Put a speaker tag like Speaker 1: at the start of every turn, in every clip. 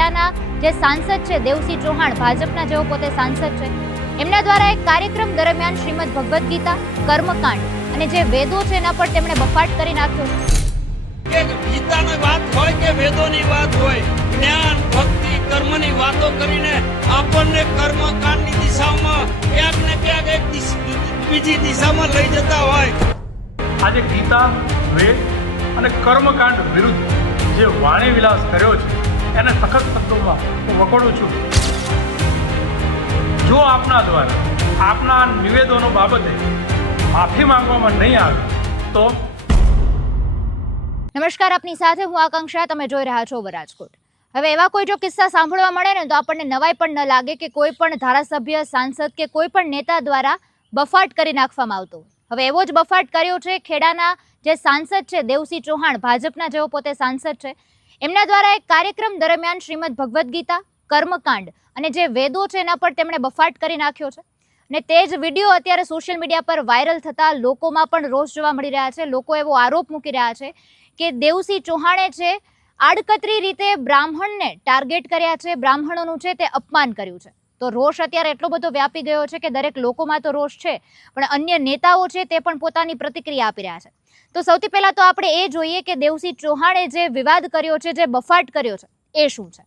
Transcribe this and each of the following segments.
Speaker 1: ખેડાના જે સાંસદ છે દેવસિંહ ચૌહાણ ભાજપના જેઓ પોતે સાંસદ છે એમના દ્વારા એક કાર્યક્રમ દરમિયાન શ્રીમદ ભગવદ્ ગીતા કર્મકાંડ અને જે વેદો છે એના પર તેમણે બફાટ કરી નાખ્યો. છે
Speaker 2: ગીતાની વાત હોય કે વેદોની વાત હોય જ્ઞાન ભક્તિ કર્મની વાતો કરીને આપણને કર્મકાંડની દિશામાં ક્યાંક ને ક્યાંક એક બીજી દિશામાં લઈ જતા હોય.
Speaker 3: આજે ગીતા વેદ અને કર્મકાંડ વિરુદ્ધ જે વાણી વિલાસ કર્યો છે એને સખત શબ્દોમાં હું વખોડું છું. જો આપના દ્વારા આપના નિવેદનો બાબતે માફી માંગવામાં નહીં આવે, તો
Speaker 1: નમસ્કાર, આપની સાથે હું આકાંક્ષા, તમે જોઈ રહ્યા છો રાજકોટ. હવે એવા કોઈ જો કિસ્સા સાંભળવા મળે ને, તો આપણને નવાઈ પણ ન લાગે કે કોઈ પણ ધારાસભ્ય, સાંસદ કે કોઈ પણ નેતા દ્વારા બફાટ કરી નાખવામાં આવતો હવે એવો જ બફાટ કર્યો છે, ખેડાના જે સાંસદ છે, દેવસિંહ ચૌહાણ, ભાજપના જેઓ પોતે સાંસદ છે એમના દ્વારા એક કાર્યક્રમ દરમિયાન શ્રીમદ ભગવદ્ ગીતા, કર્મકાંડ અને જે વેદો છે એના પર તેમણે બફાટ કરી નાખ્યો છે. અને તે જ વીડિયો અત્યારે સોશિયલ મીડિયા પર વાયરલ થતા લોકોમાં પણ રોષ જોવા મળી રહ્યા છે. લોકો એવો આરોપ મૂકી રહ્યા છે કે દેવસિંહ ચૌહાણે છે આડકતરી રીતે બ્રાહ્મણને ટાર્ગેટ કર્યા છે, બ્રાહ્મણોનું છે તે અપમાન કર્યું છે. તો રોષ અત્યારે એટલો બધો વ્યાપી ગયો છે કે દરેક લોકોમાં તો રોષ છે, પણ અન્ય નેતાઓ છે તે પણ પોતાની પ્રતિક્રિયા આપી રહ્યા છે. તો સૌથી પહેલા તો આપણે એ જોઈએ કે દેવસિંહ ચૌહાણે જે વિવાદ કર્યો છે, જે બફાટ કર્યો છે, એ શું છે?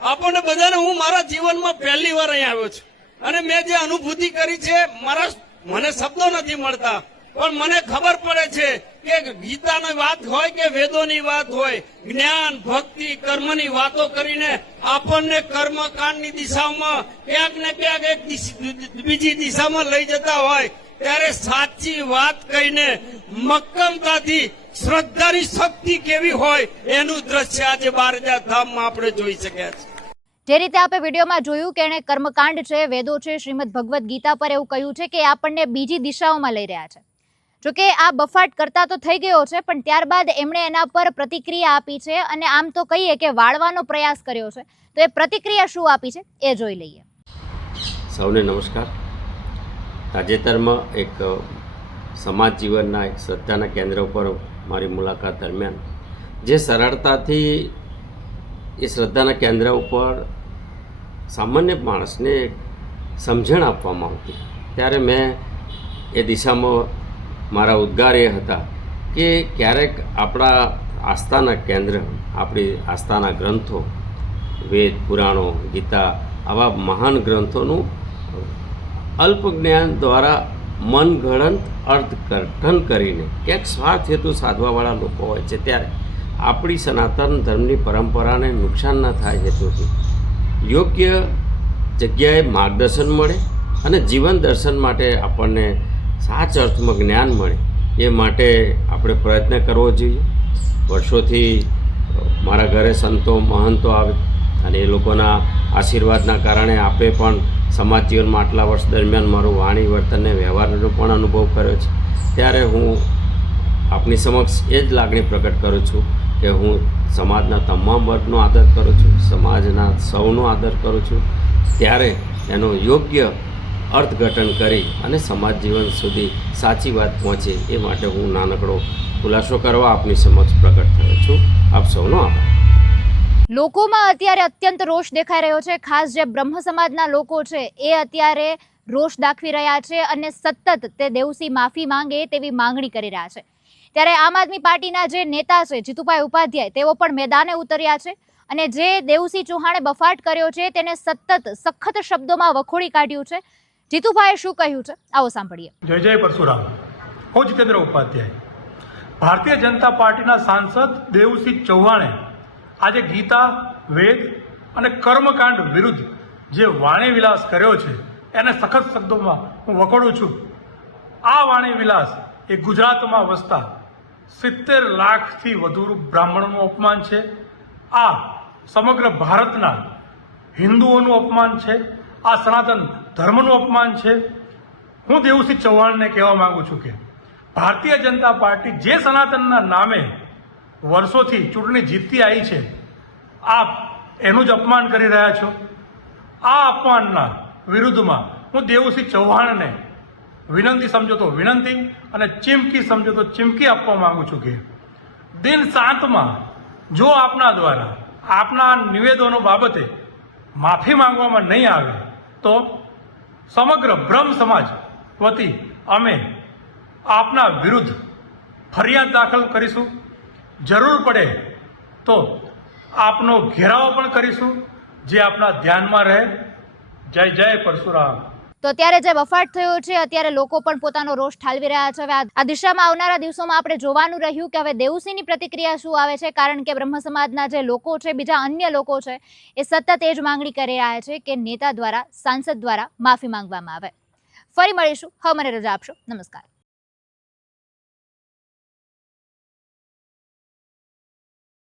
Speaker 2: આપણને બધાને હું મારા જીવનમાં પહેલી વાર અહીં આવ્યો છું. અને મેં જે અનુભૂતિ કરી છે, મારા મને શબ્દો નથી મળતા. પણ મને ખબર પડે છે કે ગીતાની વાત હોય કે વેદોની વાત હોય, જ્ઞાન, ભક્તિ, કર્મની વાતો કરીને આપણને કર્મકાંડની દિશામાં ક્યાંક ને ક્યાંક એક બીજી દિશામાં લઈ જતા હોય, ત્યારે સાચી વાત કહીને મક્કમતાથી શ્રદ્ધાની શક્તિ કેવી હોય એનું દ્રશ્ય આજે બારજા ધામમાં આપણે જોઈ શક્યા છીએ.
Speaker 1: જે રીતે આપણે વિડીયોમાં જોયું કે એણે કર્મકાંડ છે, વેદો છે, શ્રીમદ ભગવદ્ ગીતા પર એવું કહ્યું છે કે આપણને બીજી દિશાઓમાં લઈ રહ્યા છે. જોકે આ બફાટ કરતા તો થઈ ગયો છે, પણ ત્યારબાદ એમણે એના પર પ્રતિક્રિયા આપી છે અને આમ તો કહીએ કે વાળવાનો પ્રયાસ કર્યો છે. તો એ પ્રતિક્રિયા શું આપી છે, એ જોઈ લઈએ.
Speaker 4: સૌને નમસ્કાર. તાજેતરમાં એક સમાજ જીવનના એક શ્રદ્ધાના કેન્દ્ર ઉપર મારી મુલાકાત દરમિયાન જે સરળતાથી એ શ્રદ્ધાના કેન્દ્ર ઉપર સામાન્ય માણસને સમજણ આપવામાં આવતી. ત્યારે મેં એ દિશામાં મારા ઉદ્ગાર એ હતા કે ક્યારેક આપણા આસ્થાના કેન્દ્ર, આપણી આસ્થાના ગ્રંથો, વેદ, પુરાણો, ગીતા, આવા મહાન ગ્રંથોનું અલ્પ જ્ઞાન દ્વારા મનગળંત અર્થઘટન કરીને ક્યાંક સ્વાર્થ હેતુ સાધવાવાળા લોકો હોય છે, ત્યારે આપણી સનાતન ધર્મની પરંપરાને નુકસાન ન થાય હેતુથી. યોગ્ય જગ્યાએ માર્ગદર્શન મળે અને જીવન દર્શન માટે આપણને સાચ અર્થમાં જ્ઞાન મળે. એ માટે આપણે પ્રયત્ન કરવો જોઈએ. વર્ષોથી મારા ઘરે સંતો, મહંતો આવે અને એ લોકોના આશીર્વાદના કારણે આપે પણ સમાજ જીવનમાં આટલા વર્ષ દરમિયાન મારું વાણી વર્તનને વ્યવહારનો પણ અનુભવ કર્યો છે. ત્યારે હું આપની સમક્ષ એ જ લાગણી પ્રગટ કરું છું કે હું સમાજના તમામ વર્ગનો આદર કરું છું, સમાજના સૌનો આદર કરું છું. ત્યારે એનો યોગ્ય અર્થઘટન કરી અને સમાજ જીવન સુધી સાચી વાત પહોંચે એ માટે હું નાનકડો ખુલાસો કરવા આપની સમક્ષ પ્રગટ થયો છું. આપ સૌનો આભાર.
Speaker 1: લોકોમાં અત્યારે અત્યંત રોષ દેખાઈ રહ્યો છે. ખાસ જે બ્રહ્મ સમાજના લોકો છે, એ અત્યારે રોષ દાખવી રહ્યા છે અને સતત તે દેવસી માફી માંગે તેવી માંગણી કરી રહ્યા છે. ત્યારે આમ આદમી પાર્ટીના જે નેતા છે, જીતુભાઈ ઉપાધ્યાય, તેઓ પણ મેદાને ઉતર્યા છે અને જે દેવસિંહ ચૌહાણે બફાટ કર્યો છે, તેને સતત સખત શબ્દોમાં વખોડી કાઢ્યું છે. જીતુભાઈએ શું કહ્યું છે? આવો સાંભળીએ.
Speaker 3: જય જય પરશુરામ. હું જીતેન્દ્ર ઉપાધ્યાય. ભારતીય જનતા પાર્ટીના સાંસદ દેવસિંહ ચૌહાણે આજે ગીતા, વેદ અને કર્મકાંડ વિરુદ્ધ જે વાણી વિલાસ કર્યો છે, એને સખત શબ્દોમાં હું વખોડું છું. આ વાણી વિલાસ એ ગુજરાતમાં વસતા સિત્તેર લાખથી વધુ બ્રાહ્મણોનું અપમાન છે. આ સમગ્ર ભારતના હિન્દુઓનું અપમાન છે. આ સનાતન ધર્મનું અપમાન છે. હું દેવુસિંહ ચૌહાણને કહેવા માંગુ છું કે ભારતીય જનતા પાર્ટી જે સનાતનના નામે વર્ષોથી ચૂંટણી જીતતી આવી છે, આપ એનું જ અપમાન કરી રહ્યા છો. આ અપમાનના વિરુદ્ધમાં હું દેવુસિંહ ચૌહાણને વિનંતી સમજો તો વિનંતી અને ચીમકી સમજો તો ચીમકી આપવા માંગુ છું કે દિન સાતમાં જો આપના દ્વારા આપના નિવેદનો બાબતે માફી માંગવામાં નહીં આવે તો સમગ્ર બ્રહ્મ સમાજ વતી અમે આપના વિરુદ્ધ ફરિયાદ દાખલ કરીશું. જરૂર પડે તો આપનો ઘેરાવો પણ કરીશું, જે આપના ધ્યાનમાં રહે. જય જય પરશુરામ.
Speaker 1: તો અત્યારે જે બફાટ થયો છે, અત્યારે લોકો પણ પોતાનો રોષ ઠાલવી રહ્યા છે. હવે આ દિશામાં આવનારા દિવસોમાં આપણે જોવાનું રહ્યું કે હવે દેવસિંહની પ્રતિક્રિયા શું આવે છે, કારણ કે બ્રહ્મ સમાજના જે લોકો છે, બીજા અન્ય લોકો છે, એ સતત એ જ માંગણી કરી રહ્યા છે કે નેતા દ્વારા, સાંસદ દ્વારા માફી માંગવામાં આવે. ફરી મળીશું. હવે મને રજા આપશો. નમસ્કાર.